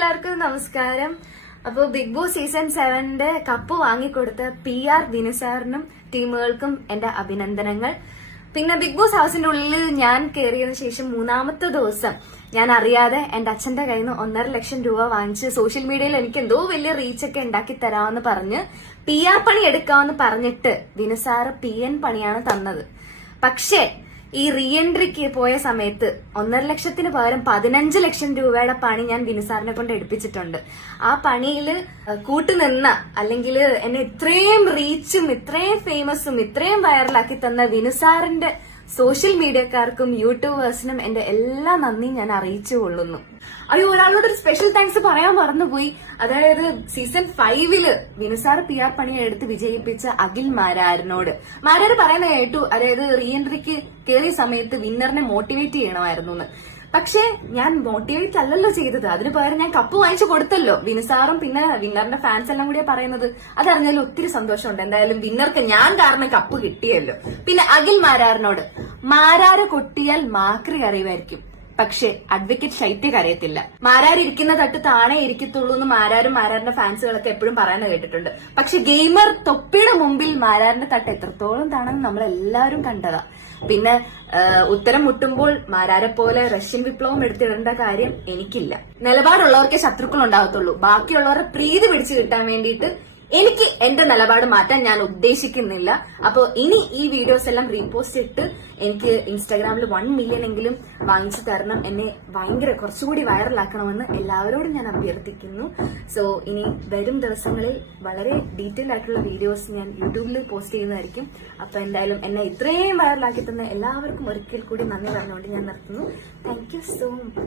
എല്ലാവർക്കും നമസ്കാരം. അപ്പോൾ ബിഗ് ബോസ് സീസൺ 7 കപ്പ് വാങ്ങിക്കൊടുത്ത PR ദിനസാറിനും ടീമുകൾക്കും എന്റെ അഭിനന്ദനങ്ങൾ. പിന്നെ ബിഗ് ബോസ് ഹൗസിന്റെ ഉള്ളിൽ ഞാൻ കയറിയതിനു ശേഷം 3-ാമത്തെ ദിവസം ഞാൻ അറിയാതെ എന്റെ അച്ഛന്റെ കയ്യിൽ നിന്ന് 1.5 ലക്ഷം രൂപ വാങ്ങിച്ച് സോഷ്യൽ മീഡിയയിൽ എനിക്ക് എന്തോ വലിയ റീച്ചൊക്കെ ഉണ്ടാക്കി തരാമെന്ന് പറഞ്ഞ് PR പണി എടുക്കാമെന്ന് പറഞ്ഞിട്ട് ദിനസാറ് PN പണിയാണ് തന്നത്. പക്ഷേ ഈ റീ എൻട്രിക്ക് പോയ സമയത്ത് 1.5 ലക്ഷത്തിന് പകരം 15 ലക്ഷം രൂപയുടെ പണി ഞാൻ ദിനസാറിനെ കൊണ്ട് എടുപ്പിച്ചിട്ടുണ്ട്. ആ പണിയിൽ കൂട്ടുനിന്ന അല്ലെങ്കിൽ എന്നെ ഇത്രയും റീച്ചും ഇത്രയും ഫേമസും ഇത്രയും വൈറലാക്കി തന്ന ദിനസാറിന്റെ സോഷ്യൽ മീഡിയക്കാർക്കും യൂട്യൂബേഴ്സിനും എന്റെ എല്ലാ നന്ദിയും ഞാൻ അറിയിച്ചു കൊള്ളുന്നു. അയ്യോ, ഒരാളോട് ഒരു സ്പെഷ്യൽ താങ്ക്സ് പറയാൻ മറന്നുപോയി. അതായത് സീസൺ 5 വിനുസാർ PR പണിയെ എടുത്ത് വിജയിപ്പിച്ച അഖിൽ മാരാരിനോട്. മാരാര് പറയുന്ന കേട്ടു, അതായത് റീ എൻട്രിക്ക് കയറിയ സമയത്ത് വിന്നറിനെ മോട്ടിവേറ്റ് ചെയ്യണമായിരുന്നു എന്ന്. പക്ഷെ ഞാൻ മോട്ടിവേറ്റ് അല്ലല്ലോ ചെയ്തത്, അതിന് പകരം ഞാൻ കപ്പ് വാങ്ങിച്ചു കൊടുത്തല്ലോ. വിനുസാറും പിന്നെ വിന്നറിന്റെ ഫാൻസ് എല്ലാം കൂടിയാ പറയുന്നത്. അതറിഞ്ഞാലും ഒത്തിരി സന്തോഷമുണ്ട്. എന്തായാലും വിന്നർക്ക് ഞാൻ കാരണം കപ്പ് കിട്ടിയല്ലോ. പിന്നെ അഖിൽ മാരാറിനോട്, മാരാര് കൊട്ടിയാൽ മാക്രി അറിയുമായിരിക്കും, പക്ഷെ അഡ്വക്കേറ്റ് ഷൈറ്റ് കരയത്തില്ല. മാരാരിരിക്കുന്ന തട്ട് താണേ ഇരിക്കത്തുള്ളൂ എന്ന് മാരാരും മാരാറിന്റെ ഫാൻസുകളൊക്കെ എപ്പോഴും പറയുന്നത് കേട്ടിട്ടുണ്ട്. പക്ഷെ ഗെയിമർ തൊപ്പിയുടെ മുമ്പിൽ മാരാറിന്റെ തട്ട് എത്രത്തോളം താണെന്ന് നമ്മൾ എല്ലാവരും കണ്ടതാ. പിന്നെ ഉത്തരം മുട്ടുമ്പോൾ മാരാരെ പോലെ റഷ്യൻ വിപ്ലവം എടുത്തിടേണ്ട കാര്യം എനിക്കില്ല. നിലപാടുള്ളവർക്കേ ശത്രുക്കൾ ഉണ്ടാകത്തുള്ളൂ. ബാക്കിയുള്ളവരെ പ്രീതി പിടിച്ചു കിട്ടാൻ വേണ്ടിയിട്ട് എനിക്ക് എന്റെ നിലപാട് മാറ്റാൻ ഞാൻ ഉദ്ദേശിക്കുന്നില്ല. അപ്പോ ഇനി ഈ വീഡിയോസ് എല്ലാം റീപോസ്റ്റ് ഇട്ട് എനിക്ക് ഇൻസ്റ്റാഗ്രാമിൽ 1 മില്യൺ എങ്കിലും വാങ്ങിച്ചു തരണം. എന്നെ ഭയങ്കര കുറച്ചുകൂടി വൈറലാക്കണമെന്ന് എല്ലാവരോടും ഞാൻ അഭ്യർത്ഥിക്കുന്നു. സോ ഇനി വരും ദിവസങ്ങളിൽ വളരെ ഡീറ്റെയിൽ ആയിട്ടുള്ള വീഡിയോസ് ഞാൻ യൂട്യൂബിൽ പോസ്റ്റ് ചെയ്യുന്നതായിരിക്കും. അപ്പൊ എന്തായാലും എന്നെ ഇത്രയും വൈറലാക്കി തന്ന എല്ലാവർക്കും ഒരിക്കൽ കൂടി നന്ദി പറഞ്ഞുകൊണ്ട് ഞാൻ നിർത്തുന്നു. Thank you so much.